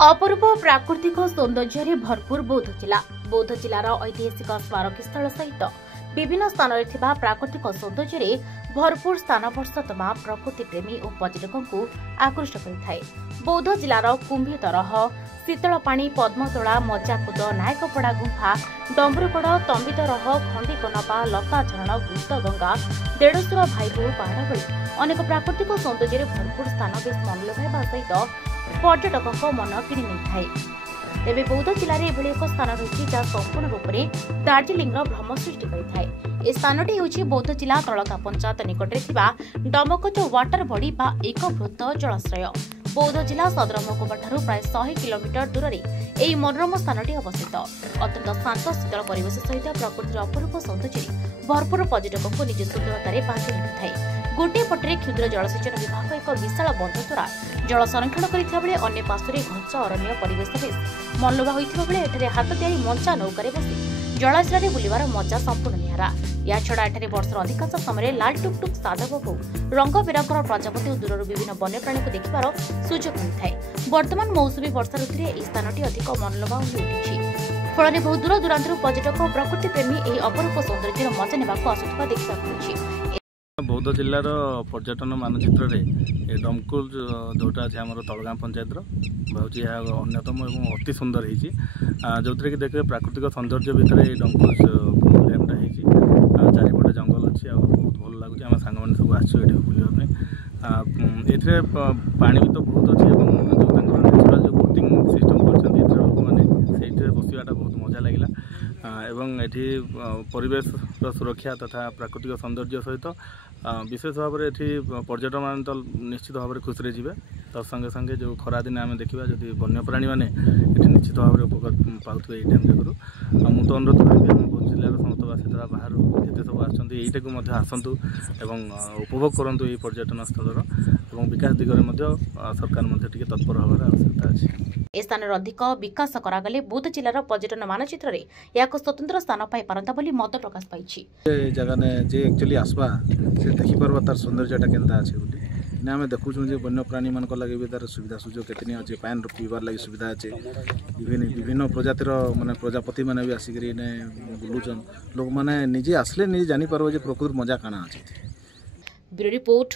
अपूर्व प्राकृतिक सौंदर्य भरपूर बौद्ध जिलार ऐतिहासिक स्मारकी स्थल सहित विभिन्न स्थान में प्राकृतिक सौंदर्य भरपूर स्थान वर्ष तमा प्रकृति प्रेमी और पर्यटकों को आकृष्ट करें। बौद्ध जिलार कुंभीतरह शीतलपाणी पद्मतोला मजाकुद नायकपड़ा गुंफा डम्बरुगढ़ तंबितरह खंडीकनपा लता झरण गुप्तगंगा देड़सुर भाईबोह पहाड़ भली अनेक प्राकृतिक सौंदर्य भरपूर स्थान बेस मनलोभा सहित पर्यटकों मन किणी नहीं थाए। तेज बौद्ध जिले में एक स्थान रही जहाँ संपूर्ण रूप से दार्जिलिंग भ्रम सृष्टि करें। स्थानटी हूँ बौद्ध जिला तलका पंचायत निकट में डमकच वाटर बॉडी बा एक बृहत जलाश्रय। बौद्ध जिला सदर महकुमा प्राय 100 किलोमीटर दूर में मनोरम स्थानटी अवस्थित। अत्यंत शांत शीतल परिवेश सहित प्रकृतिर अपूर्व सौंदर्य भरपूर पर्यटकों को निज सुंदरतार बांधि रखिଥାଏ। गोटे पटे क्षुद्र जलसेचन विभाग एक विशाल बंध द्वारा जल संरक्षण करथिबा बेले अन्य पार्श्वे घंच अरण्य परिवेश बेस मनलोभा होइथिबा बेले एठारे हाथ तैयारी मंचा नौकारे बसी जलाशय बुलिबार मजा संपूर्ण निहारा। या छड़ा एठारे वर्षर अधिकांश समय लाल टुकटुक साधव को रंग बेरंगर प्रजापति और दूर विभिन्न वन्यप्राणी को देखिबार सुजोग मिलता। वर्तमान मौसुमी वर्षा ऋतु में स्थानटी अधिक मनलोभा हो उठिछि। फल बहुत दूर दूरांतर पर्यटक और प्रकृति प्रेमी यह अपूर्व सौंदर्य मजा नेबाक आसुथिबा देखिबाक मिलुछि। बौद्ध जिलार पर्यटन मानचित्र में डमकुल जोटा अच्छे आम तलगाँ पंचायत भाई अन्यतम और अति सुंदर हो जो कि देखिए प्राकृतिक सौंदर्य भितर डमकुल डैमटा हो चारिपटे जंगल अच्छी बहुत भल लगुच आम सांग मैंने सब आसो ये बुलापी ए पानी भी तो बहुत अच्छी जो नेचुराल जो बोटिंग सिस्टम कर लोक मैंने बसवाटा बहुत मजा लगे एवं एठी परिवेश सुरक्षा तथा प्राकृतिक सौंदर्य सहित विशेष भाव में ये पर्यटक मान तो निश्चित भाव में खुशी जी तत्संगे संगे जो खरा दिन आम देखा जदि वन्यप्राणी मैंने ये निश्चित भाव में उपकार पाथे ये टाइम देखू मुझे तो अनुरोध करी बौद्ध जिलार समस्त बासी बाहर जिते सब आसतु आसतु एवं उपभोग करूँ ये पर्यटन स्थल विकास दिगरे सरकार टी तत्पर हमार आवश्यकता अच्छी। स्थान अधिक विकास करागले बौद्ध जिलार पर्यटन मानचित्र में यह स्वतंत्र स्थान पाई पारंता बोली मत प्रकाश पाई। जगह ने जे एक्चुअली आसवा से देखि परबा तार सौंदर्यटा केनता अछि बोली इना हमें देखु जे वन्य प्राणी मान को लगे भी तार सुविधा सुजोग केतनी अछि पान पीबार लागि सुविधा अछि विभिन्न प्रजातिर माने प्रजापति माने भी आसिकरी ने बुलुचन लोक माने निजे आसले निजे जानि परबो जे प्रकृति मजा काना अछि। Bureau report.